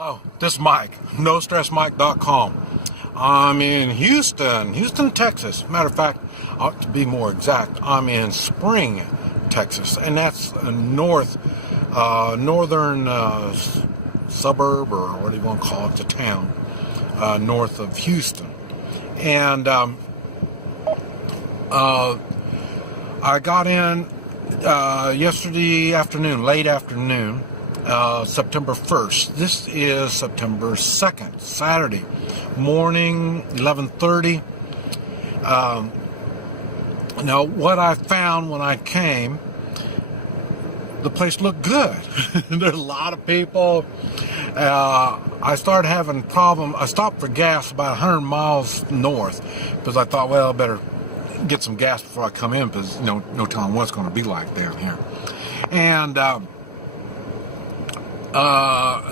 Oh, this is Mike, NoStressMike.com. I'm in Houston, Texas. Matter of fact, to be more exact, I'm in Spring, Texas, and that's a northern suburb, or what do you want to call it, the town, north of Houston. And I got in yesterday afternoon, late afternoon. September 1st. This is September 2nd, Saturday morning, 11:30. Now, what I found when I came, the place looked good. There's a lot of people. I started having problem. I stopped for gas about 100 miles north because I thought, well, I better get some gas before I come in because no telling what it's going to be like down here. And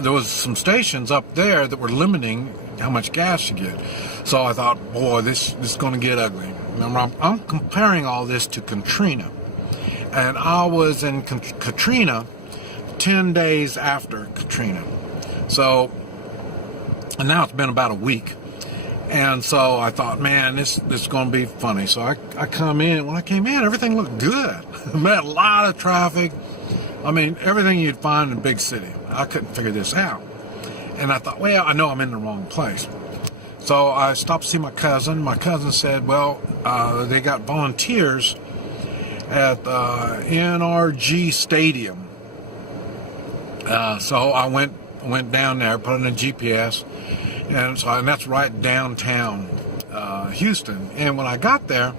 there was some stations up there that were limiting how much gas you get. So I thought, boy, this is going to get ugly. Remember, I'm comparing all this to Katrina. And I was in Katrina 10 days after Katrina. So, and now it's been about a week. And so I thought, man, this is going to be funny. So I come in. When I came in, everything looked good. Met a lot of traffic. I mean, everything you'd find in a big city. I couldn't figure this out. And I thought, well, I know I'm in the wrong place. So I stopped to see my cousin. My cousin said, well, they got volunteers at NRG Stadium. So I went down there, put in a GPS, and that's right downtown Houston. And when I got there,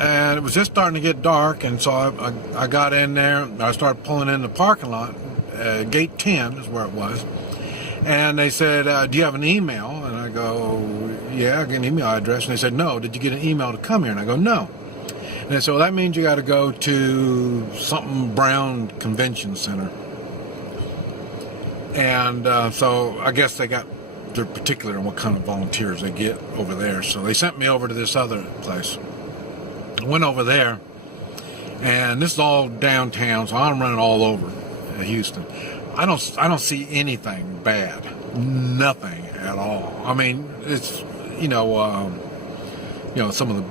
and it was just starting to get dark, and so I got in there. I started pulling in the parking lot. Gate 10 is where it was. And they said, do you have an email? And I go, yeah, I got an email address. And they said, no, did you get an email to come here? And I go, no. And they said, well, that means you got to go to something Brown Convention Center. And so I guess they're particular in what kind of volunteers they get over there. So they sent me over to this other place. I went over there, and this is all downtown, so I'm running all over Houston. I don't see anything bad, nothing at all. I mean, it's some of the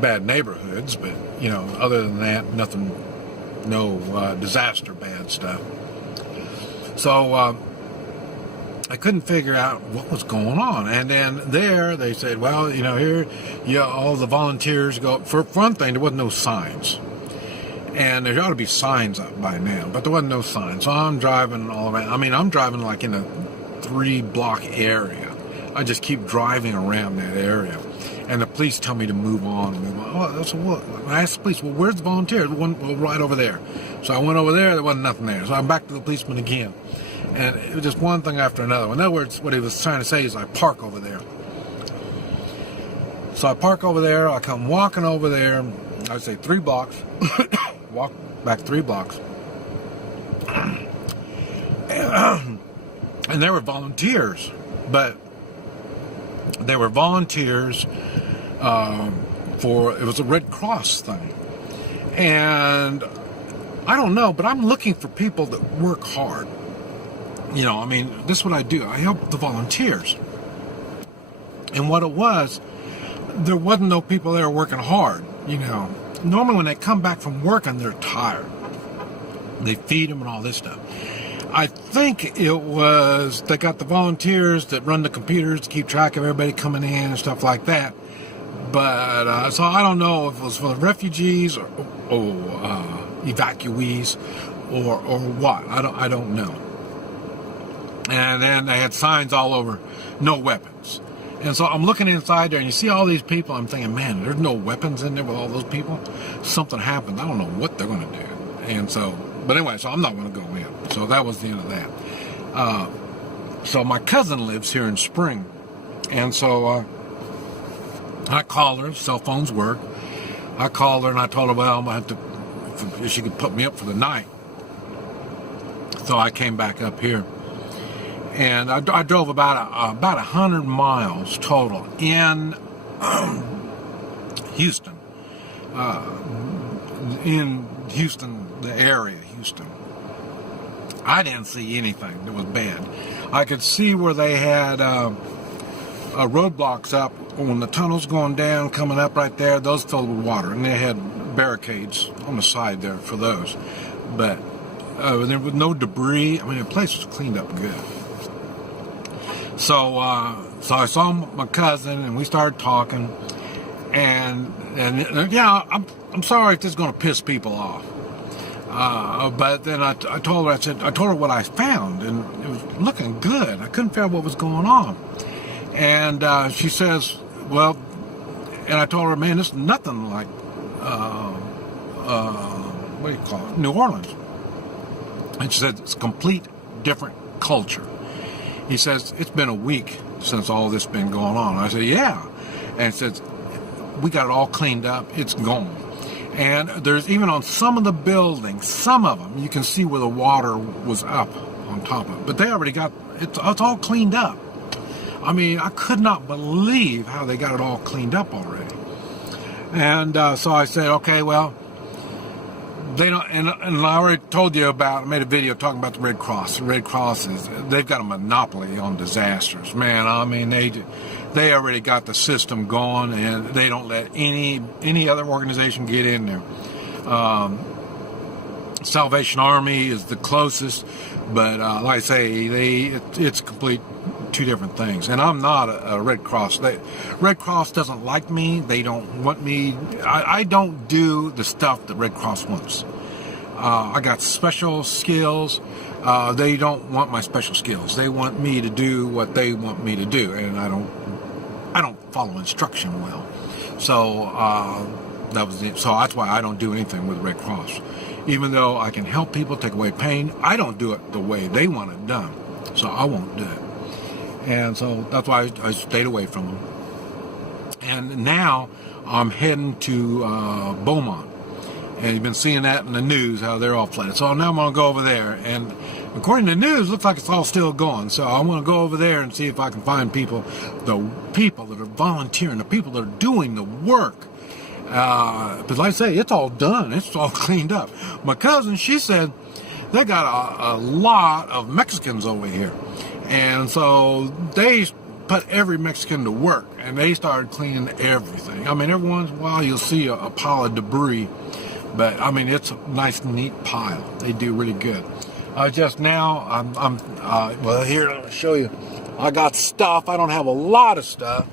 bad neighborhoods, but other than that, nothing, no disaster bad stuff. So I couldn't figure out what was going on. And then there they said, well, here, all the volunteers go. For one thing, there wasn't no signs. And there ought to be signs up by now, but there wasn't no signs. So I'm driving all around. I mean, I'm driving like in a 3-block area. I just keep driving around that area. And the police tell me to move on. Oh, so what? I asked the police, well, where's the volunteers? Well, right over there. So I went over there, there wasn't nothing there. So I'm back to the policeman again. And it was just one thing after another. In other words, what he was trying to say is I park over there. So I park over there, I come walking over there, I'd say 3 blocks, walk back 3 blocks. And there were volunteers, but they were volunteers it was a Red Cross thing. And I don't know, but I'm looking for people that work hard. This is what I do. I help the volunteers. And what it was, there wasn't no people there working hard. Normally when they come back from working, they're tired. They feed them and all this stuff. I think it was, they got the volunteers that run the computers to keep track of everybody coming in and stuff like that. But, so I don't know if it was for the refugees or evacuees or what. I don't know. And then they had signs all over, no weapons. And so I'm looking inside there, and you see all these people. I'm thinking, man, there's no weapons in there with all those people. Something happened. I don't know what they're going to do. And so, but anyway, so I'm not going to go in. So that was the end of that. So my cousin lives here in Spring. And so I called her. Cell phones work. I called her, and I told her, well, I'm going to have to, if she could put me up for the night. So I came back up here. And I drove about 100 miles total in Houston, the area, Houston. I didn't see anything that was bad. I could see where they had roadblocks up when the tunnel's going down, coming up right there. Those filled with water, and they had barricades on the side there for those. But there was no debris. I mean, the place was cleaned up good. So I saw my cousin, and we started talking. And yeah, I'm sorry if this is going to piss people off. But then I told her what I found, and it was looking good. I couldn't figure out what was going on. And she says, well, and I told her, man, this is nothing like, what do you call it, New Orleans. And she said, it's a complete different culture. He says, it's been a week since all this been going on. I said, yeah. And he says, we got it all cleaned up. It's gone. And there's even on some of the buildings, some of them, you can see where the water was up on top of it. But they already got, it's all cleaned up. I mean, I could not believe how they got it all cleaned up already. And so I said, okay, well, they don't, and I already told you about, I made a video talking about the Red Cross. The Red Cross they've got a monopoly on disasters. Man, I mean, they already got the system going, and they don't let any other organization get in there. Salvation Army is the closest, but like I say, it's complete two different things. And I'm not a Red Cross. Red Cross doesn't like me. They don't want me. I don't do the stuff that Red Cross wants. I got special skills. They don't want my special skills. They want me to do what they want me to do, and I don't follow instruction well. So so that's why I don't do anything with Red Cross. Even though I can help people take away pain, I don't do it the way they want it done. So I won't do it. And so that's why I stayed away from them. And now I'm heading to Beaumont. And you've been seeing that in the news, how they're all flooded. So now I'm going to go over there. And according to the news, it looks like it's all still going. So I'm going to go over there and see if I can find the people that are volunteering, the people that are doing the work. But like I say, it's all done. It's all cleaned up. My cousin, she said, they got a lot of Mexicans over here. And so they put every Mexican to work, and they started cleaning everything. I mean, every once in a while you'll see a pile of debris, but I mean, it's a nice, neat pile. They do really good. Just now, well, here, let me show you. I got stuff. I don't have a lot of stuff,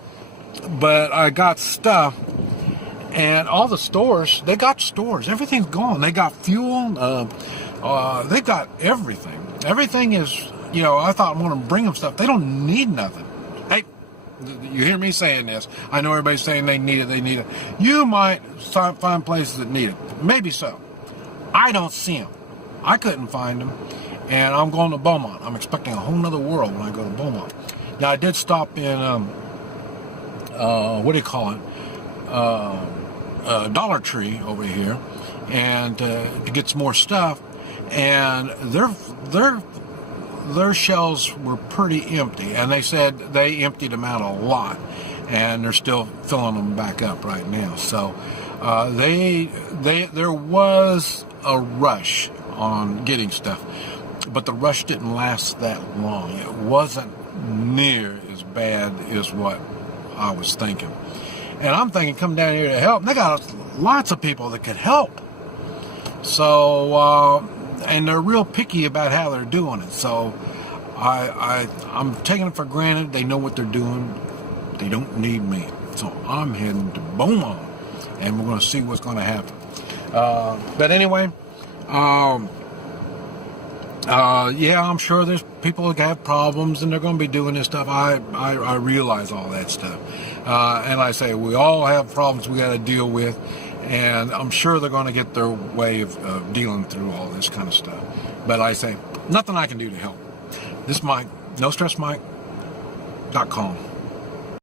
but I got stuff. And all the stores, they got stores. Everything's gone. They got fuel. They got everything. Everything is, I thought I'm going to bring them stuff. They don't need nothing. Hey, you hear me saying this. I know everybody's saying they need it. You might find places that need it. Maybe so. I don't see them. I couldn't find them. And I'm going to Beaumont. I'm expecting a whole nother world when I go to Beaumont. Now, I did stop in, what do you call it? Dollar Tree over here, and to get some more stuff. And their shelves were pretty empty, and they said they emptied them out a lot, and they're still filling them back up right now. So there was a rush on getting stuff, but the rush didn't last that long. It wasn't near as bad as what I was thinking. And I'm thinking, come down here to help. They got lots of people that could help. So, and they're real picky about how they're doing it. So, I'm taking it for granted. They know what they're doing. They don't need me. So, I'm heading to Beaumont, and we're going to see what's going to happen. But anyway, yeah, I'm sure there's people that have problems, and they're going to be doing this stuff. I realize all that stuff. And I say, we all have problems we got to deal with, and I'm sure they're going to get their way of dealing through all this kind of stuff. But I say, nothing I can do to help. This is Mike, NoStressMike.com.